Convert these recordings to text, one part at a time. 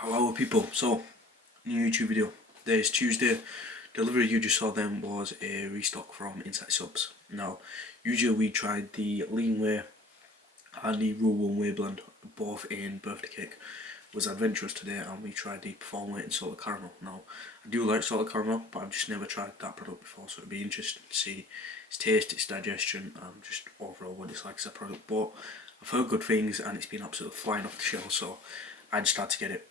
Hello people, so new YouTube video. Today is Tuesday. Delivery you just saw then was a restock from Inside SUPPS. Now, usually we tried the lean whey and the rule one whey blend, both in birthday cake. It was adventurous today and we tried the perform whey and salted caramel. Now, I do like salted caramel, but I've just never tried that product before, so it'd be interesting to see its taste, its digestion, and just overall what it's like as a product. But I've heard good things and it's been absolutely flying off the shelf, so I just had to get it.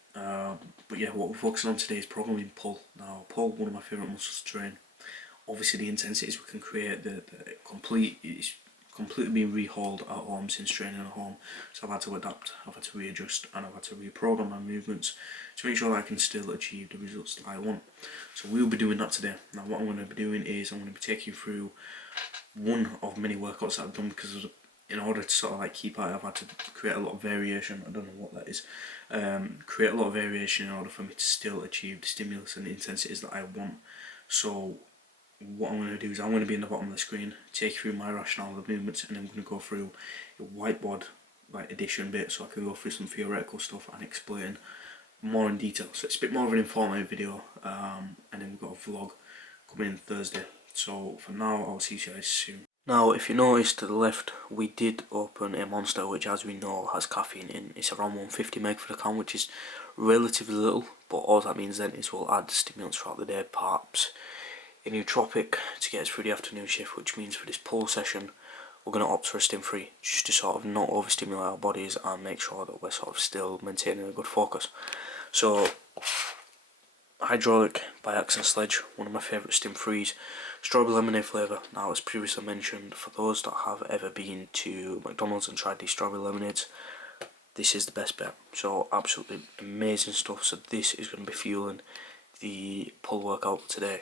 But yeah, what we're focusing on today is programming pull. Now, pull, one of my favourite muscles to train. Obviously, the intensities we can create, it's completely been rehauled at home since training at home. So I've had to adapt, I've had to readjust, and I've had to reprogram my movements to make sure that I can still achieve the results that I want. So we'll be doing that today. Now, what I'm going to be doing is I'm going to be taking you through one of many workouts that I've done because in order to sort of like keep at it, I've had to create a lot of variation. I don't know what that is. Create a lot of variation in order for me to still achieve the stimulus and the intensities that I want. So what I'm going to do is I'm going to be in the bottom of the screen, take you through my rationale of the movements, and I'm going to go through a whiteboard like edition bit so I can go through some theoretical stuff and explain more in detail. So it's a bit more of an informative video, and then we've got a vlog coming in Thursday. So for now, I'll see you guys soon. Now, if you notice to the left, we did open a Monster, which as we know has caffeine in. It's around 150 meg for the can, which is relatively little, but all that means then is we'll add stimulants throughout the day, perhaps a nootropic to get us through the afternoon shift, which means for this pull session, we're going to opt for a stim free, just to sort of not overstimulate our bodies and make sure that we're sort of still maintaining a good focus. So, hydraulic by Axe and Sledge, one of my favourite stim frees. Strawberry lemonade flavour. Now, as previously mentioned, for those that have ever been to McDonald's and tried these strawberry lemonades, this is the best bet. So absolutely amazing stuff. So this is going to be fueling the pull workout today.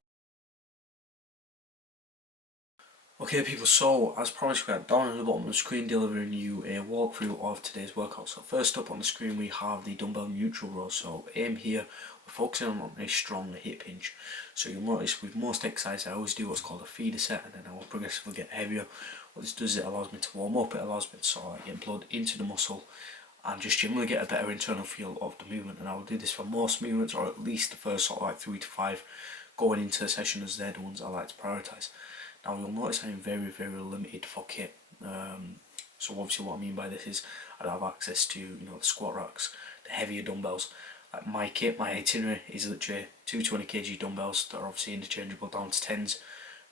Okay people, so as promised, we're down at the bottom of the screen delivering you a walkthrough of today's workout. So first up on the screen we have the dumbbell neutral row. So aim here, we're focusing on a strong hip hinge. So you'll notice with most exercises I always do what's called a feeder set, and then I will progressively get heavier. What this does is it allows me to warm up, it allows me to sort of get blood into the muscle and just generally get a better internal feel of the movement. And I will do this for most movements, or at least the first sort of like 3 to 5 going into the session, as they're the ones I like to prioritise. Now you'll notice I'm very limited for kit. So obviously what I mean by this is I have access to the squat racks, the heavier dumbbells. Like my kit, my itinerary is literally 2 20kg dumbbells that are obviously interchangeable down to 10s,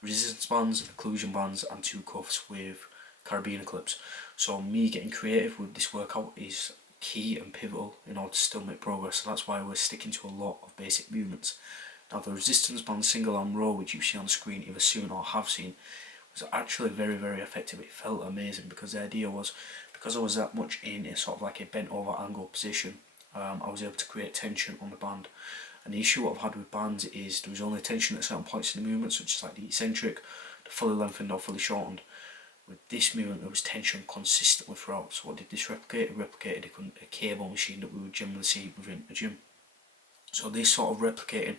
resistance bands, occlusion bands, and 2 cuffs with carabiner clips. So me getting creative with this workout is key and pivotal in order to still make progress. So that's why we're sticking to a lot of basic movements. Now the resistance band single arm row, which you see on the screen either soon or have seen, was actually very effective. It felt amazing because the idea was, because I was that much in a sort of like a bent over angle position, I was able to create tension on the band. And the issue what I've had with bands is there was only tension at certain points in the movement, such as like the eccentric, the fully lengthened or fully shortened. With this movement there was tension consistently throughout. So what did this replicate? It replicated a cable machine that we would generally see within a gym. So this sort of replicating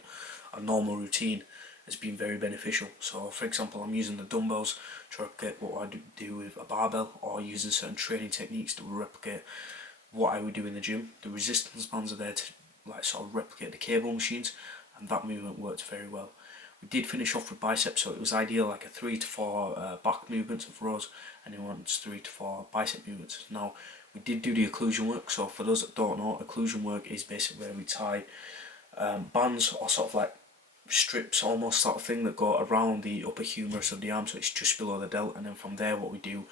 a normal routine has been very beneficial. So for example, I'm using the dumbbells to replicate what I do with a barbell, or using certain training techniques that will replicate what I would do in the gym. The resistance bands are there to like sort of replicate the cable machines, and that movement worked very well. We did finish off with biceps, so it was ideal, like a 3 to 4 back movements of rows, and it wants 3 to 4 bicep movements. Now we did do the occlusion work. So for those that don't know, occlusion work is basically where we tie bands or sort of like strips almost sort of thing that go around the upper humerus of the arm, so it's just below the delt, and then from there what we do,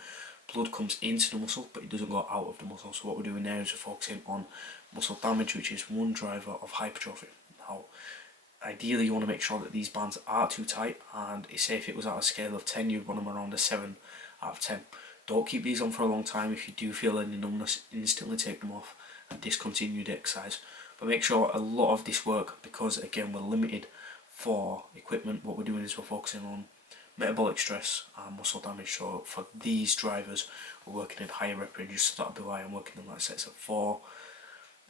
blood comes into the muscle but it doesn't go out of the muscle. So what we're doing there is we're focusing on muscle damage, which is one driver of hypertrophy. Now ideally you want to make sure that these bands are too tight, and say if it was at a scale of 10 you'd want them around a 7 out of 10. Don't keep these on for a long time. If you do feel any numbness, instantly take them off and discontinue the exercise. But make sure a lot of this work, because again we're limited for equipment, what we're doing is we're focusing on metabolic stress and muscle damage. So for these drivers we're working in higher rep ranges, so that'll be why I'm working on like sets of 4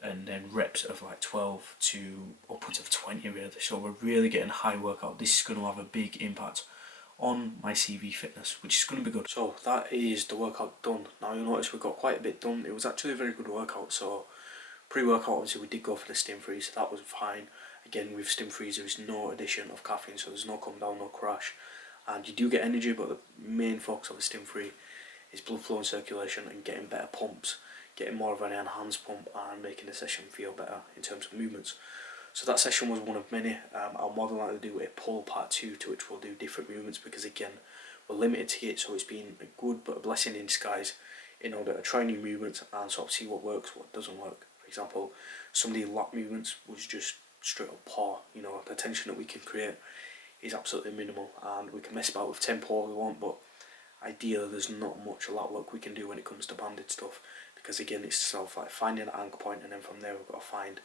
and then reps of like 12 to upwards of 20 really. So we're really getting a high workout. This is going to have a big impact on my CV fitness, which is going to be good. So that is the workout done. Now you'll notice we've got quite a bit done. It was actually a very good workout, so Pre-workout, obviously we did go for the stim freeze, so that was fine. Again, with stim freeze there is no addition of caffeine, so there's no come down, no crash, and you do get energy, but the main focus of the stim free is blood flow and circulation and getting better pumps, getting more of an enhanced pump and making the session feel better in terms of movements. So that session was one of many. I'll more than likely do a pull part 2 to which we'll do different movements, because again we're limited to it, so it's been a good but a blessing in disguise in order to try new movements and sort of see what works, what doesn't work. For example, some of the lat movements was just straight up poor. You know, the tension that we can create is absolutely minimal, and we can mess about with tempo all we want, but ideally there's not much lat work we can do when it comes to banded stuff, because again it's sort of like finding an anchor point, and then from there we've got to find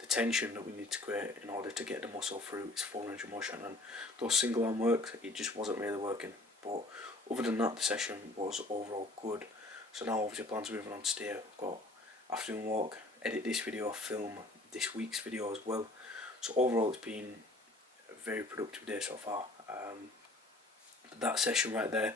the tension that we need to create in order to get the muscle through its full range of motion. And those single arm works, it just wasn't really working. But other than that, the session was overall good. So now obviously plans moving on to today. I've got afternoon walk, edit this video, film this week's video as well. So overall it's been a very productive day so far. That session right there,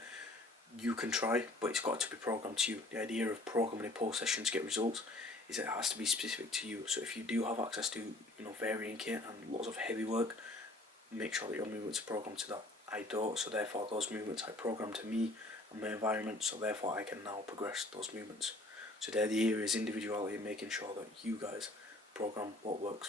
you can try, but it's got to be programmed to you. The idea of programming a pull session to get results is it has to be specific to you. So if you do have access to, you know, varying kit and lots of heavy work, make sure that your movements are programmed to that. I don't, so therefore those movements I program to me and my environment, so therefore I can now progress those movements. So the idea is individuality and making sure that you guys program what works